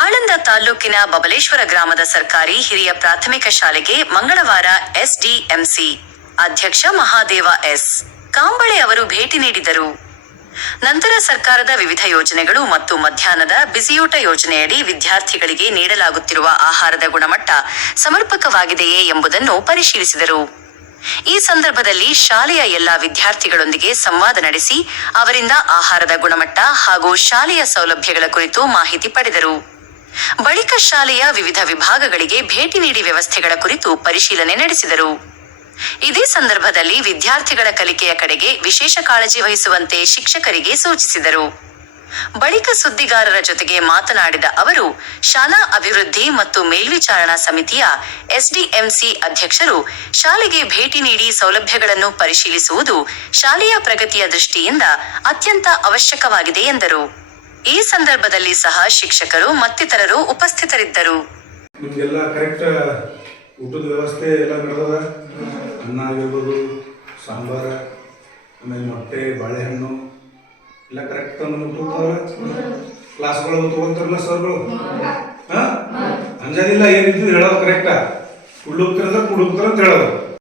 ಆಳಂದ ತಾಲೂಕಿನ ಬಬಲೇಶ್ವರ ಗ್ರಾಮದ ಸರ್ಕಾರಿ ಹಿರಿಯ ಪ್ರಾಥಮಿಕ ಶಾಲೆಗೆ ಮಂಗಳವಾರ ಎಸ್ಡಿಎಂಸಿ ಅಧ್ಯಕ್ಷ ಮಹಾದೇವ ಎಸ್. ಕಾಂಬಳೆ ಅವರು ಭೇಟಿ ನೀಡಿದರು. ನಂತರ ಸರ್ಕಾರದ ವಿವಿಧ ಯೋಜನೆಗಳು ಮತ್ತು ಮಧ್ಯಾಹ್ನದ ಬಿಸಿಯೂಟ ಯೋಜನೆಯಡಿ ವಿದ್ಯಾರ್ಥಿಗಳಿಗೆ ನೀಡಲಾಗುತ್ತಿರುವ ಆಹಾರದ ಗುಣಮಟ್ಟ ಸಮರ್ಪಕವಾಗಿದೆಯೇ ಎಂಬುದನ್ನು ಪರಿಶೀಲಿಸಿದರು. ಈ ಸಂದರ್ಭದಲ್ಲಿ ಶಾಲೆಯ ಎಲ್ಲ ವಿದ್ಯಾರ್ಥಿಗಳೊಂದಿಗೆ ಸಂವಾದ ನಡೆಸಿ ಅವರಿಂದ ಆಹಾರದ ಗುಣಮಟ್ಟ ಹಾಗೂ ಶಾಲೆಯ ಸೌಲಭ್ಯಗಳ ಕುರಿತು ಮಾಹಿತಿ ಪಡೆದರು. ಬಳಿಕ ಶಾಲೆಯ ವಿವಿಧ ವಿಭಾಗಗಳಿಗೆ ಭೇಟಿ ನೀಡಿ ವ್ಯವಸ್ಥೆಗಳ ಕುರಿತು ಪರಿಶೀಲನೆ ನಡೆಸಿದರು. ಇದೇ ಸಂದರ್ಭದಲ್ಲಿ ವಿದ್ಯಾರ್ಥಿಗಳ ಕಲಿಕೆಯ ಕಡೆಗೆ ವಿಶೇಷ ಕಾಳಜಿ ವಹಿಸುವಂತೆ ಶಿಕ್ಷಕರಿಗೆ ಸೂಚಿಸಿದರು. ಬಳಿಕ ಸುದ್ದಿಗಾರರ ಜೊತೆಗೆ ಮಾತನಾಡಿದ ಅವರು, ಶಾಲಾ ಅಭಿವೃದ್ಧಿ ಮತ್ತು ಮೇಲ್ವಿಚಾರಣಾ ಸಮಿತಿಯ ಎಸ್ಡಿಎಂಸಿ ಅಧ್ಯಕ್ಷರು ಶಾಲೆಗೆ ಭೇಟಿ ನೀಡಿ ಸೌಲಭ್ಯಗಳನ್ನು ಪರಿಶೀಲಿಸುವುದು ಶಾಲೆಯ ಪ್ರಗತಿಯ ದೃಷ್ಟಿಯಿಂದ ಅತ್ಯಂತ ಅವಶ್ಯಕವಾಗಿದೆ ಎಂದರು. ಈ ಸಂದರ್ಭದಲ್ಲಿ ಸಹ ಶಿಕ್ಷಕರು ಮತ್ತಿತರರು ಉಪಸ್ಥಿತರಿದ್ದರು. ಊಟದ ವ್ಯವಸ್ಥೆ ಎಲ್ಲ ನಡೆದದ. ಅನ್ನ ಆಗಿರ್ಬೋದು, ಸಾಂಬಾರ, ಆಮೇಲೆ ಮೊಟ್ಟೆ, ಬಾಳೆಹಣ್ಣು ಎಲ್ಲ ಕರೆಕ್ಟ್ ಕ್ಲಾಸ್ಗಳು ತೊಗೊಂತಾರಲ್ಲ ಸರ್ಗಳು. ಅಂಜಾದಿಲ್ಲ, ಏನಿದ್ದು ಹೇಳೋದು ಕರೆಕ್ಟಾ. ಕುಡ್ಲುಕ್ತಿರಂದ್ರೆ ಕುಡ್ಲುಕ್ತಾರ ಅಂತ ಹೇಳೋದು.